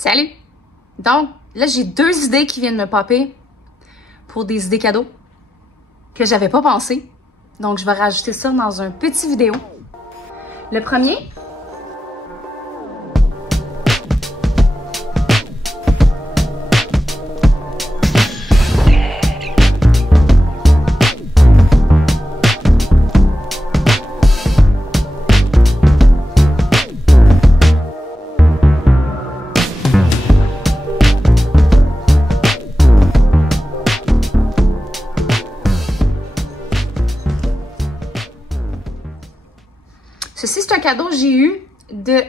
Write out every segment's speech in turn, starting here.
Salut! Donc, là, j'ai 2 idées qui viennent me popper pour des idées cadeaux que j'avais pas pensé. Donc, je vais rajouter ça dans un petit vidéo. Le premier, ceci, c'est un cadeau que j'ai eu de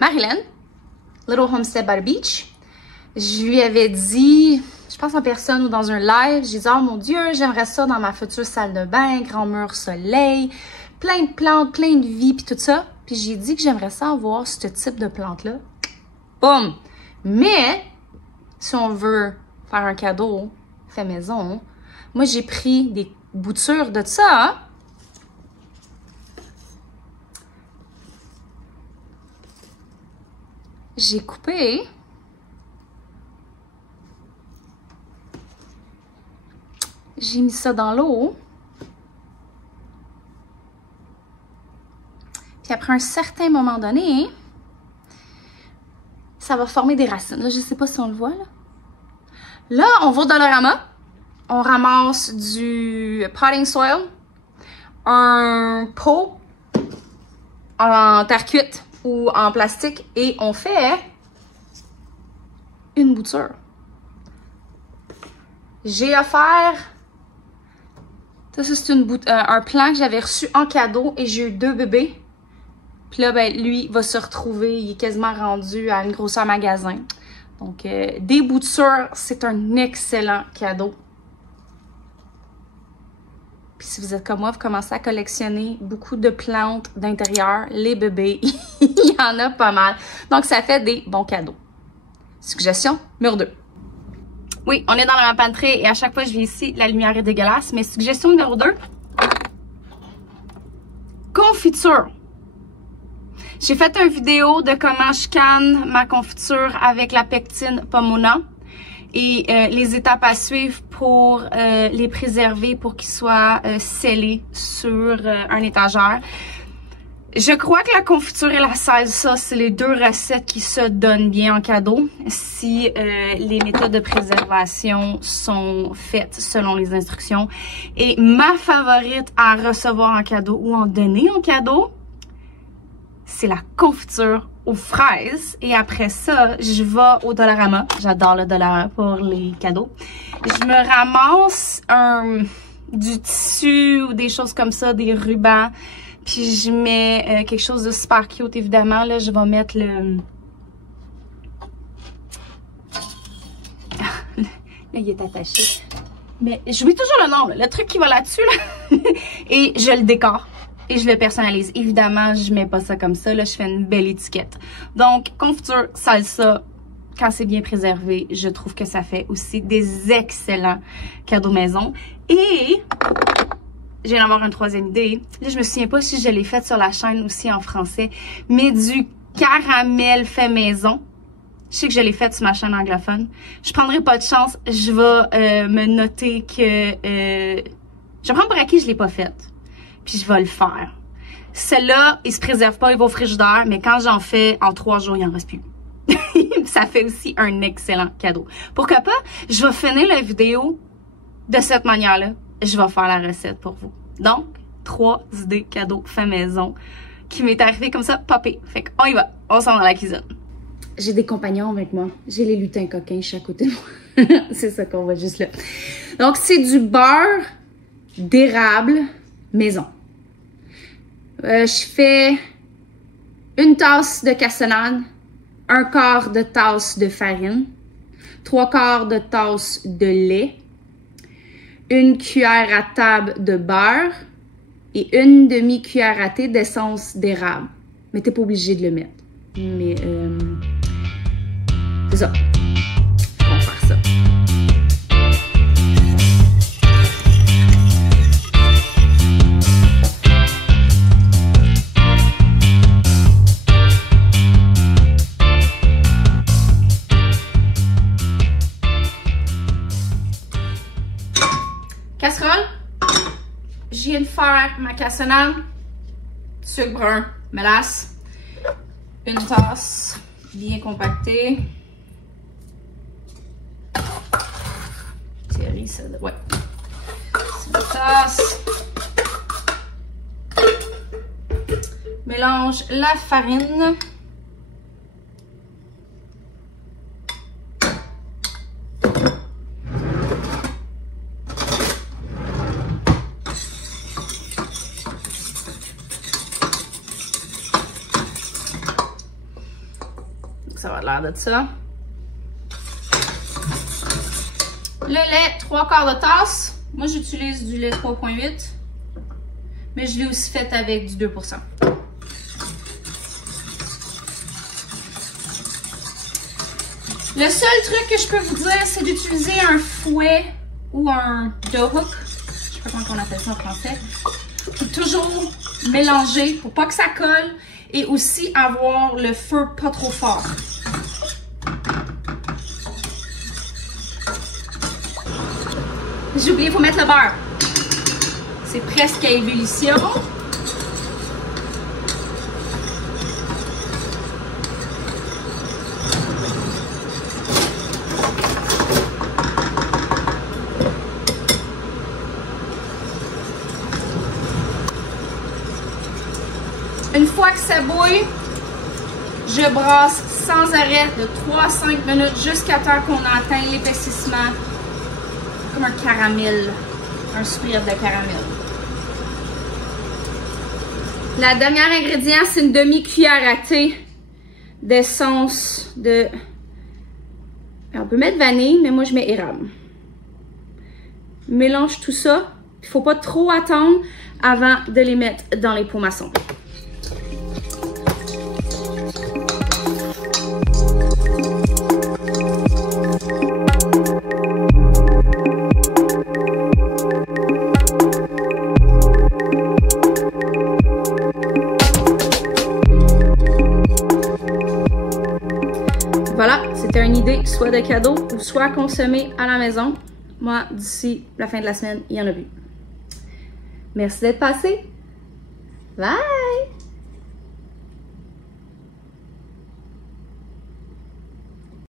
Marilyn, Little Homestead by the Beach. Je lui avais dit, je pense en personne ou dans un live, j'ai dit « Oh mon Dieu, j'aimerais ça dans ma future salle de bain, grand mur soleil, plein de plantes, plein de vie, puis tout ça. » Puis j'ai dit que j'aimerais ça avoir ce type de plante-là. Boum! Mais, si on veut faire un cadeau fait maison, moi j'ai pris des boutures de ça, hein? J'ai coupé j'ai mis ça dans l'eau. Puis après un certain moment donné, ça va former des racines. Là, je sais pas si on le voit, là. Là, on va au Dollarama. On ramasse du potting soil, un pot en terre cuite ou en plastique et on fait une bouture. J'ai offert, ça c'est un plan que j'avais reçu en cadeau et j'ai eu 2 bébés. Puis là, ben, lui va se retrouver, il est quasiment rendu à une grosseur magasin. Donc, des boutures, c'est un excellent cadeau. Puis si vous êtes comme moi, vous commencez à collectionner beaucoup de plantes d'intérieur, les bébés, il y en a pas mal. Donc, ça fait des bons cadeaux. Suggestion numéro 2. Oui, on est dans la pantry et à chaque fois que je viens ici, la lumière est dégueulasse. Mais suggestion numéro 2. Confiture. J'ai fait une vidéo de comment je canne ma confiture avec la pectine Pomona. Et les étapes à suivre pour les préserver pour qu'ils soient scellés sur un étagère. Je crois que la confiture et la salsa, c'est les 2 recettes qui se donnent bien en cadeau si les méthodes de préservation sont faites selon les instructions. Et ma favorite à recevoir en cadeau ou en donner en cadeau, c'est la confiture aux fraises. Et après ça, je vais au Dollarama. J'adore le Dollarama pour les cadeaux. Je me ramasse du tissu ou des choses comme ça, des rubans. Puis je mets quelque chose de super cute, évidemment. Là, je vais mettre le... Là, il est attaché. Mais j'oublie toujours le nom, là, le truc qui va là-dessus. Là. Et je le décore. Et je le personnalise. Évidemment, je mets pas ça comme ça. Là, je fais une belle étiquette. Donc, confiture, salsa, quand c'est bien préservé, je trouve que ça fait aussi des excellents cadeaux maison. Et je viens d'avoir une 3e idée. Là, je me souviens pas si je l'ai faite sur la chaîne aussi en français, mais du caramel fait maison. Je sais que je l'ai faite sur ma chaîne anglophone. Je prendrai pas de chance. Je vais me noter que... je prends pour acquis, je l'ai pas faite. Puis je vais le faire. Celle-là, il se préserve pas, il va au frigidaire, mais quand j'en fais, en 3 jours, il en reste plus. Ça fait aussi un excellent cadeau. Pourquoi pas, je vais finir la vidéo de cette manière-là. Je vais faire la recette pour vous. Donc, 3 idées cadeaux fait maison qui m'est arrivé comme ça, popé. Fait qu'on y va, on s'en va dans la cuisine. J'ai des compagnons avec moi. J'ai les lutins coquins chaque côté de moi. C'est ça qu'on voit juste là. Donc, c'est du beurre d'érable maison. Je fais 1 tasse de cassonade, 1/4 de tasse de farine, 3/4 de tasse de lait, 1 cuillère à table de beurre et 1 demi-cuillère à thé d'essence d'érable. Mais t'es pas obligé de le mettre. Mais c'est ça. On va faire ça. Casserole. Je viens de faire ma cassonade. Sucre brun, mélasse. Une tasse bien compactée. Thierry, ça... Ouais. C'est une tasse. Mélange la farine. Ça va l'air de ça. Le lait, 3/4 de tasse. Moi, j'utilise du lait 3.8. Mais je l'ai aussi fait avec du 2%. Le seul truc que je peux vous dire, c'est d'utiliser un fouet ou un dough hook. Je sais pas comment on appelle ça en français. Faut toujours mélanger pour pas que ça colle et aussi avoir le feu pas trop fort. J'ai oublié, il faut mettre le beurre. C'est presque à ébullition. Une fois que ça bouille, je brasse sans arrêt de 3 à 5 minutes jusqu'à temps qu'on atteint l'épaississement comme un caramel, un sourire de caramel. La dernière ingrédient, c'est une demi-cuillère à thé d'essence de... Alors, on peut mettre vanille, mais moi je mets érable. Mélange tout ça. Il ne faut pas trop attendre avant de les mettre dans les pots maçons. Voilà, c'était une idée soit de cadeau ou soit à consommer à la maison. Moi, d'ici la fin de la semaine, il y en a plus. Merci d'être passé. Bye!